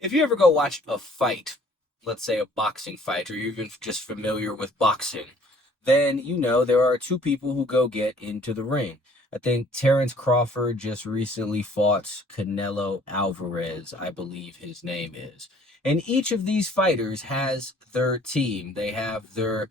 If you ever go watch a fight, let's say a boxing fight, or you're even just familiar with boxing, then you know there are two people who go get into the ring. I think Terrence Crawford just recently fought Canelo Alvarez, I believe his name is. And each of these fighters has their team. They have their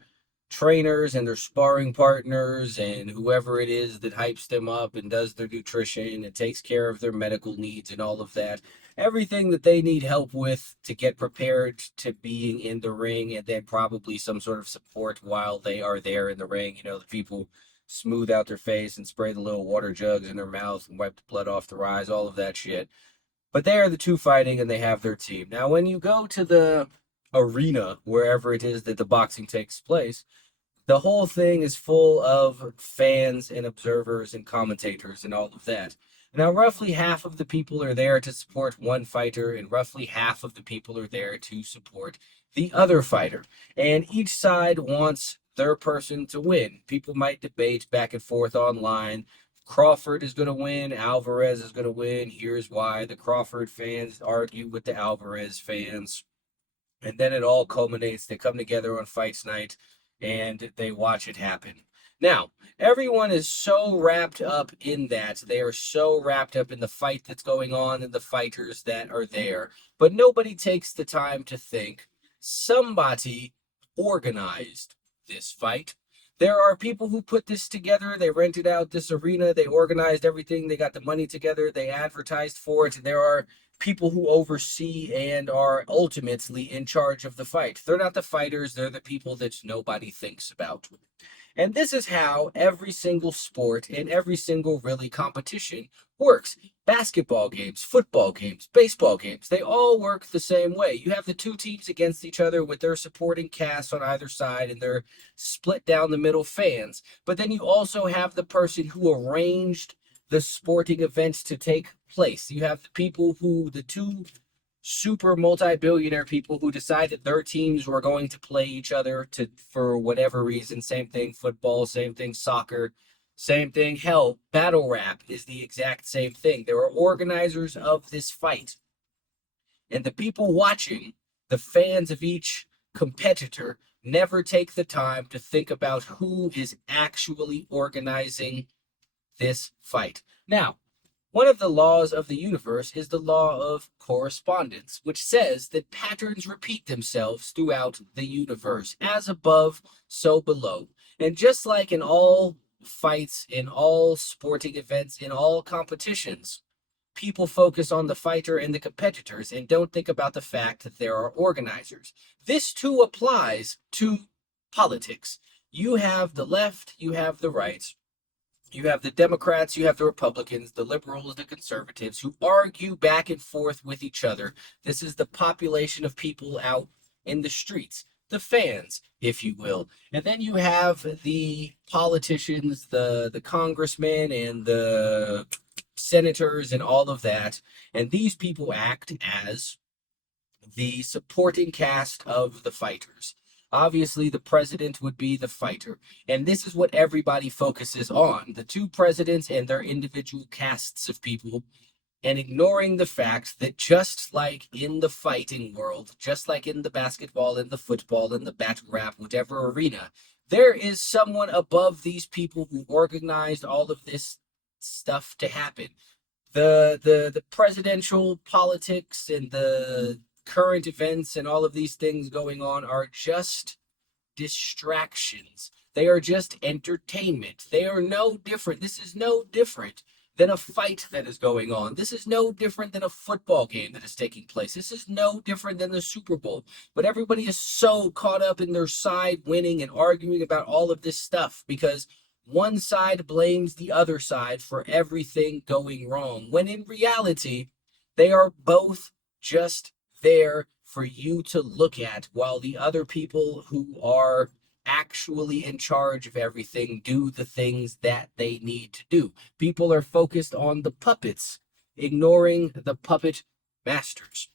trainers and their sparring partners and whoever it is that hypes them up and does their nutrition and takes care of their medical needs and all of that, everything that they need help with to get prepared to being in the ring, and then probably some sort of support while they are there in the ring. You know, the people smooth out their face and spray the little water jugs in their mouth and wipe the blood off their eyes, all of that shit. But they are the two fighting and they have their team. Now, when you go to the arena, wherever it is that the boxing takes place, the whole thing is full of fans and observers and commentators and all of that. Now, roughly half of the people are there to support one fighter, and roughly half of the people are there to support the other fighter. And each side wants their person to win. People might debate back and forth online. Crawford is going to win. Alvarez is going to win. Here's why. The Crawford fans argue with the Alvarez fans. And then it all culminates. They come together on fights night and they watch it happen. Now, everyone is so wrapped up in that. They are so wrapped up in the fight that's going on and the fighters that are there. But nobody takes the time to think somebody organized this fight. There are people who put this together. They rented out this arena. They organized everything. They got the money together. They advertised for it. There are people who oversee and are ultimately in charge of the fight. They're not the fighters, they're the people that nobody thinks about. And this is how every single sport and every single really competition works. Basketball games, football games, baseball games, they all work the same way. You have the two teams against each other with their supporting cast on either side and their split down the middle fans. But then you also have the person who arranged the sporting events to take place. You have the people who, the two super multi-billionaire people who decided their teams were going to play each other to for whatever reason. Same thing football, same thing soccer, same thing. Hell, battle rap is the exact same thing. There are organizers of this fight. And the people watching, the fans of each competitor, never take the time to think about who is actually organizing this fight. Now, one of the laws of the universe is the law of correspondence, which says that patterns repeat themselves throughout the universe, as above, so below. And just like in all fights, in all sporting events, in all competitions, people focus on the fighter and the competitors and don't think about the fact that there are organizers. This too applies to politics. You have the left, you have the right, you have the Democrats, you have the Republicans, the liberals, the conservatives, who argue back and forth with each other. This is the population of people out in the streets, the fans, if you will. And then you have the politicians, the congressmen and the senators and all of that. And these people act as the supporting cast of the fighters. Obviously, the president would be the fighter. And this is what everybody focuses on, the two presidents and their individual casts of people, and ignoring the fact that just like in the fighting world, just like in the basketball and the football and the battle rap, whatever arena, there is someone above these people who organized all of this stuff to happen. The presidential politics and the current events and all of these things going on are just distractions. They are just entertainment. They are no different. This is no different than a fight that is going on. This is no different than a football game that is taking place. This is no different than the Super Bowl. But everybody is so caught up in their side winning and arguing about all of this stuff because one side blames the other side for everything going wrong, when in reality, they are both just there for you to look at while the other people who are actually in charge of everything do the things that they need to do. People are focused on the puppets, ignoring the puppet masters.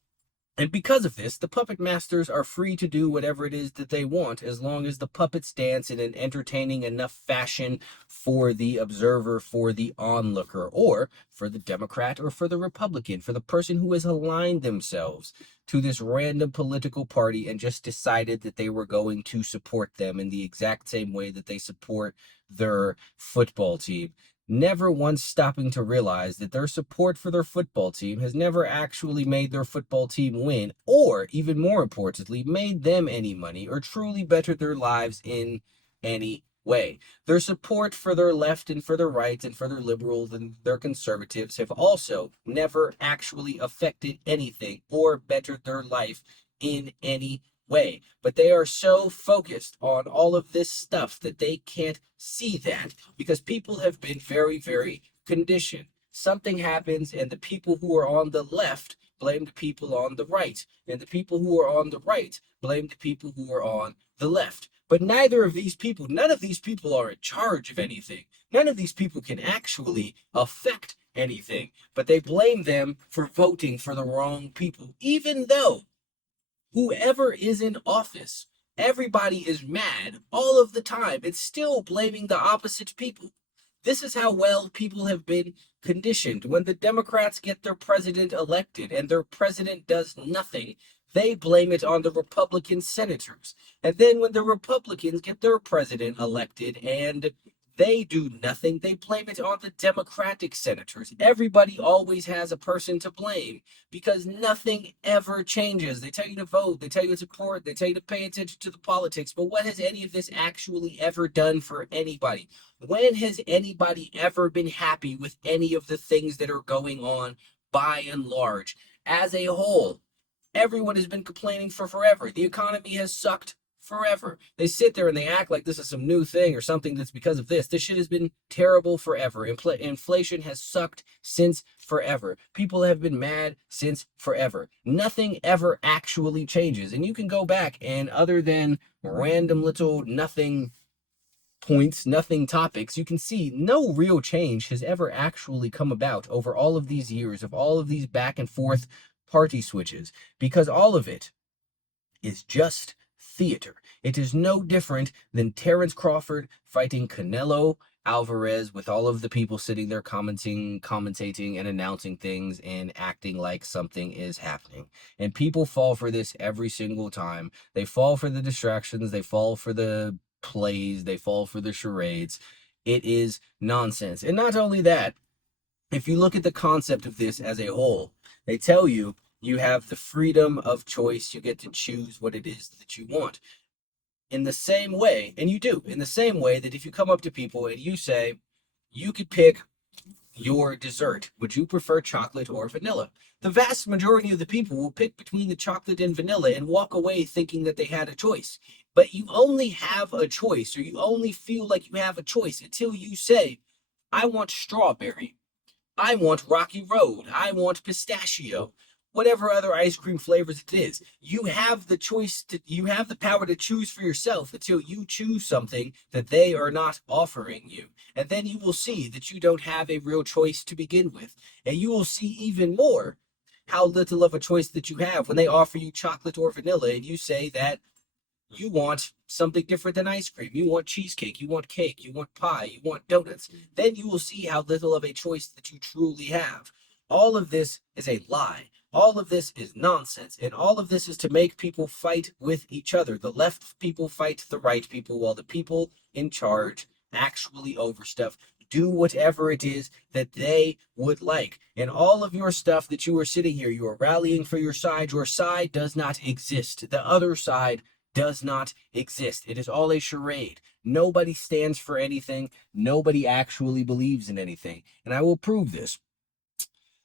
And because of this, the puppet masters are free to do whatever it is that they want, as long as the puppets dance in an entertaining enough fashion for the observer, for the onlooker, or for the Democrat or for the Republican, for the person who has aligned themselves to this random political party and just decided that they were going to support them in the exact same way that they support their football team, never once stopping to realize that their support for their football team has never actually made their football team win, or even more importantly, made them any money or truly bettered their lives in any way. Their support for their left and for their right and for their liberals and their conservatives have also never actually affected anything or bettered their life in any way. But they are so focused on all of this stuff that they can't see that, because people have been very, very conditioned. Something happens, and the people who are on the left blame the people on the right, and the people who are on the right blame the people who are on the left. But neither of these people, none of these people are in charge of anything. None of these people can actually affect anything, but they blame them for voting for the wrong people, even though whoever is in office, everybody is mad all of the time. It's still blaming the opposite people. This is how well people have been conditioned. When the Democrats get their president elected and their president does nothing, they blame it on the Republican senators. And then when the Republicans get their president elected and they do nothing, they blame it on the Democratic senators. Everybody always has a person to blame because nothing ever changes. They tell you to vote, they tell you to support, they tell you to pay attention to the politics, but what has any of this actually ever done for anybody? When has anybody ever been happy with any of the things that are going on by and large? As a whole, everyone has been complaining for forever. The economy has sucked forever. They sit there and they act like this is some new thing or something that's because of this. This shit has been terrible forever. Inflation has sucked since forever. People have been mad since forever. Nothing ever actually changes. And you can go back and, other than random little nothing points, nothing topics, you can see no real change has ever actually come about over all of these years of all of these back and forth party switches, because all of it is just theater. It is no different than Terence Crawford fighting Canelo Alvarez, with all of the people sitting there commentating and announcing things and acting like something is happening. And people fall for this every single time. They fall for the distractions, they fall for the plays, they fall for the charades. It is nonsense. And not only that, if you look at the concept of this as a whole, they tell you you have the freedom of choice. You get to choose what it is that you want. In the same way, and you do, in the same way that if you come up to people and you say, you could pick your dessert, would you prefer chocolate or vanilla? The vast majority of the people will pick between the chocolate and vanilla and walk away thinking that they had a choice. But you only have a choice, or you only feel like you have a choice until you say, I want strawberry. I want Rocky Road. I want pistachio. Whatever other ice cream flavors it is. You have the choice you have the power to choose for yourself until you choose something that they are not offering you. And then you will see that you don't have a real choice to begin with. And you will see even more how little of a choice that you have when they offer you chocolate or vanilla and you say that you want something different than ice cream. You want cheesecake, you want cake, you want pie, you want donuts. Then you will see how little of a choice that you truly have. All of this is a lie. All of this is nonsense. And all of this is to make people fight with each other. The left people fight the right people, while the people in charge actually overstuff. Do whatever it is that they would like. And all of your stuff that you are sitting here, you are rallying for your side does not exist. The other side does not exist. It is all a charade. Nobody stands for anything. Nobody actually believes in anything. And I will prove this.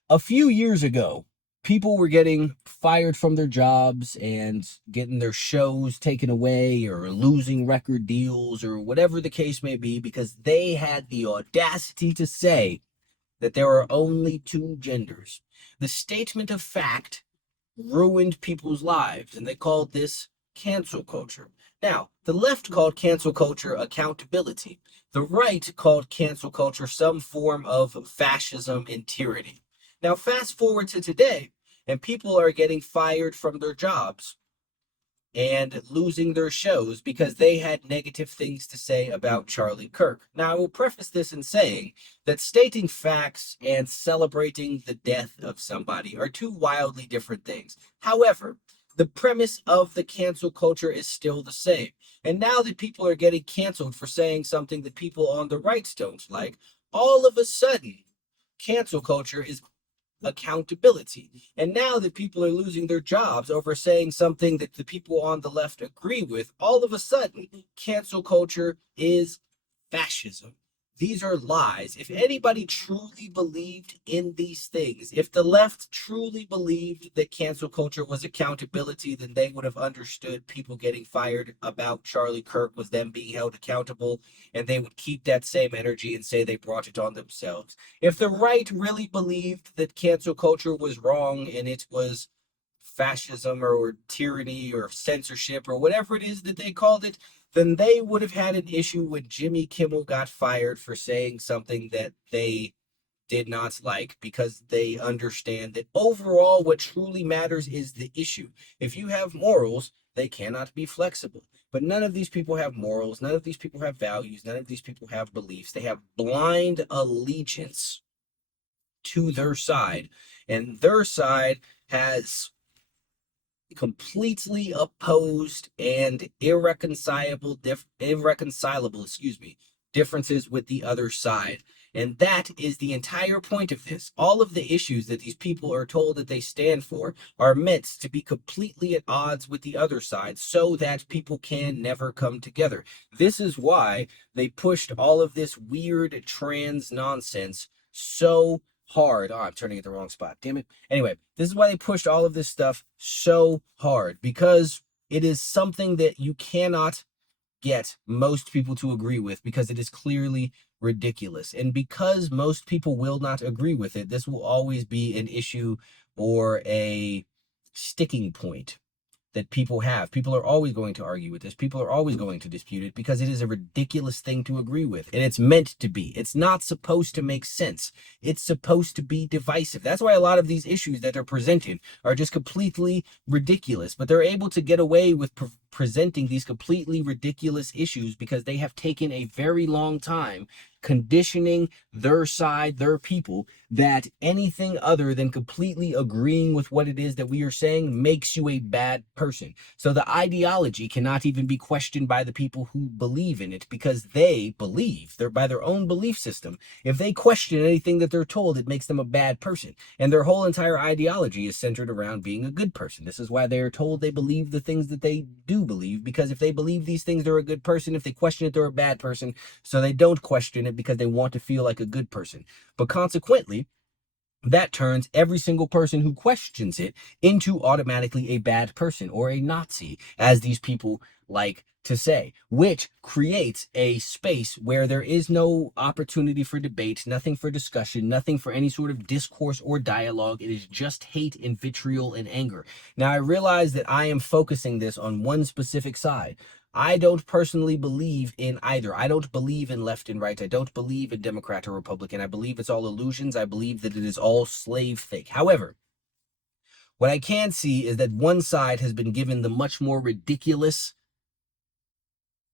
A few years ago, people were getting fired from their jobs and getting their shows taken away or losing record deals or whatever the case may be because they had the audacity to say that there are only two genders. The statement of fact ruined people's lives, and they called this cancel culture. Now, the left called cancel culture accountability. The right called cancel culture some form of fascism and tyranny. Now, fast forward to today, and people are getting fired from their jobs and losing their shows because they had negative things to say about Charlie Kirk. Now, I will preface this in saying that stating facts and celebrating the death of somebody are two wildly different things. However, the premise of the cancel culture is still the same. And now that people are getting canceled for saying something that people on the right don't like, all of a sudden, cancel culture is accountability. And now that people are losing their jobs over saying something that the people on the left agree with, all of a sudden, cancel culture is fascism. These are lies. If anybody truly believed in these things, if the left truly believed that cancel culture was accountability, then they would have understood people getting fired about Charlie Kirk was them being held accountable, and they would keep that same energy and say they brought it on themselves. If the right really believed that cancel culture was wrong and it was fascism or tyranny or censorship or whatever it is that they called it, then they would have had an issue when Jimmy Kimmel got fired for saying something that they did not like, because they understand that overall what truly matters is the issue. If you have morals, they cannot be flexible. But none of these people have morals. None of these people have values. None of these people have beliefs. They have blind allegiance to their side. And their side has completely opposed and irreconcilable, differences with the other side. And that is the entire point of this. All of the issues that these people are told that they stand for are meant to be completely at odds with the other side so that people can never come together. This is why they pushed all of this weird trans nonsense so hard. Oh, I'm turning at the wrong spot. Damn it. Anyway, this is why they pushed all of this stuff so hard, because it is something that you cannot get most people to agree with, because it is clearly ridiculous. And because most people will not agree with it, this will always be an issue or a sticking point that people have. People are always going to argue with this. People are always going to dispute it because it is a ridiculous thing to agree with. And it's meant to be. It's not supposed to make sense. It's supposed to be divisive. That's why a lot of these issues that are presented are just completely ridiculous. But they're able to get away with presenting these completely ridiculous issues because they have taken a very long time conditioning their side, their people, that anything other than completely agreeing with what it is that we are saying makes you a bad person. So the ideology cannot even be questioned by the people who believe in it, because they believe, they're by their own belief system. If they question anything that they're told, it makes them a bad person. And their whole entire ideology is centered around being a good person. This is why they are told they believe the things that they do believe, because if they believe these things, they're a good person. If they question it, they're a bad person. So they don't question it because they want to feel like a good person. But consequently, that turns every single person who questions it into automatically a bad person, or a Nazi, as these people like to say, which creates a space where there is no opportunity for debate, nothing for discussion, nothing for any sort of discourse or dialogue. It is just hate and vitriol and anger. Now, I realize that I am focusing this on one specific side. I don't personally believe in either. I don't believe in left and right. I don't believe in Democrat or Republican. I believe it's all illusions. I believe that it is all slave fake. However, what I can see is that one side has been given the much more ridiculous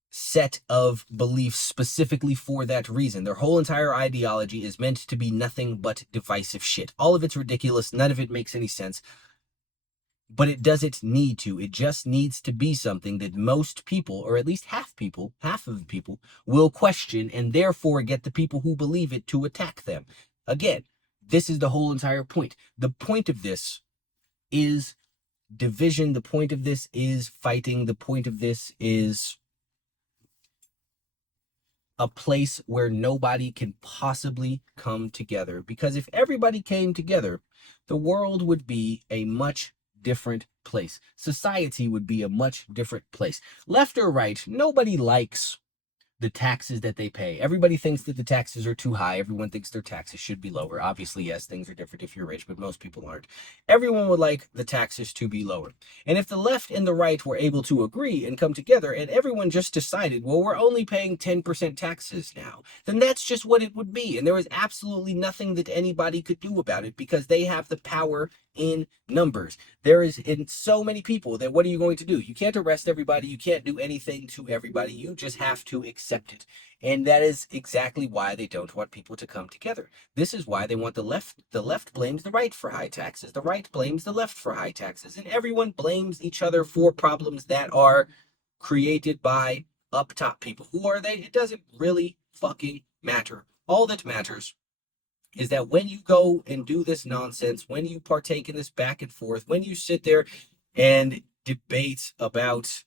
set of beliefs specifically for that reason. Their whole entire ideology is meant to be nothing but divisive shit. All of it's ridiculous. None of it makes any sense. But it doesn't need to. It just needs to be something that most people, or at least half of the people, will question, and therefore get the people who believe it to attack them. Again, this is the whole entire point. The point of this is division. The point of this is fighting. The point of this is a place where nobody can possibly come together. Because if everybody came together, the world would be a much different place. Society would be a much different place. Left or right, nobody likes the taxes that they pay. Everybody thinks that the taxes are too high. Everyone thinks their taxes should be lower. Obviously, yes, things are different if you're rich, but most people aren't. Everyone would like the taxes to be lower. And if the left and the right were able to agree and come together, and everyone just decided, well, we're only paying 10% taxes now, then that's just what it would be. And there is absolutely nothing that anybody could do about it, because they have the power in numbers. There is in so many people that what are you going to do? You can't arrest everybody. You can't do anything to everybody. You just have to accept it. And that is exactly why they don't want people to come together. This is why they want the left. The left blames the right for high taxes. The right blames the left for high taxes. And everyone blames each other for problems that are created by up top people. Who are they? It doesn't really fucking matter. All that matters is that when you go and do this nonsense, when you partake in this back and forth, when you sit there and debate about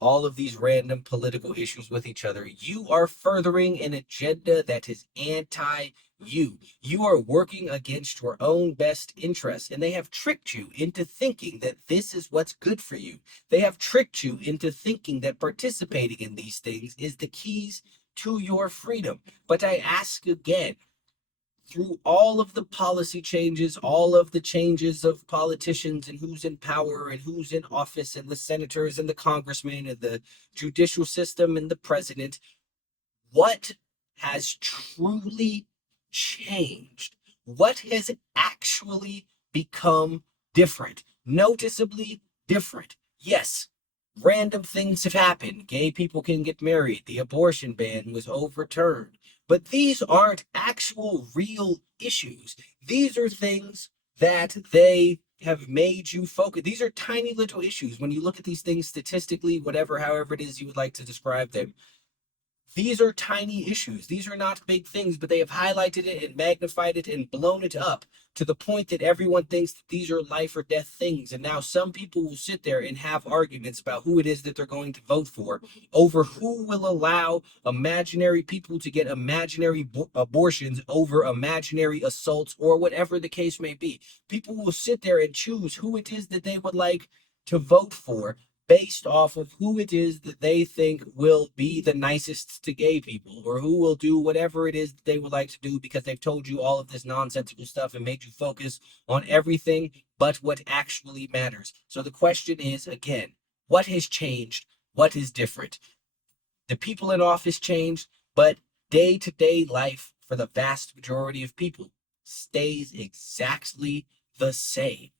all of these random political issues with each other, you are furthering an agenda that is anti you. You are working against your own best interests, and they have tricked you into thinking that this is what's good for you. They have tricked you into thinking that participating in these things is the keys to your freedom. But I ask again, through all of the policy changes, all of the changes of politicians and who's in power and who's in office and the senators and the congressmen and the judicial system and the president, what has truly changed? What has actually become different? Noticeably different. Yes, random things have happened. Gay people can get married. The abortion ban was overturned. But these aren't actual real issues. These are things that they have made you focus. These are tiny little issues. When you look at these things statistically, whatever, however it is you would like to describe them, these are tiny issues. These are not big things, but they have highlighted it and magnified it and blown it up to the point that everyone thinks that these are life or death things. And now some people will sit there and have arguments about who it is that they're going to vote for over who will allow imaginary people to get imaginary abortions over imaginary assaults or whatever the case may be. People will sit there and choose who it is that they would like to vote for based off of who it is that they think will be the nicest to gay people, or who will do whatever it is that they would like to do because they've told you all of this nonsensical stuff and made you focus on everything but what actually matters. So the question is, again, what has changed? What is different? The people in office changed, but day-to-day life for the vast majority of people stays exactly the same.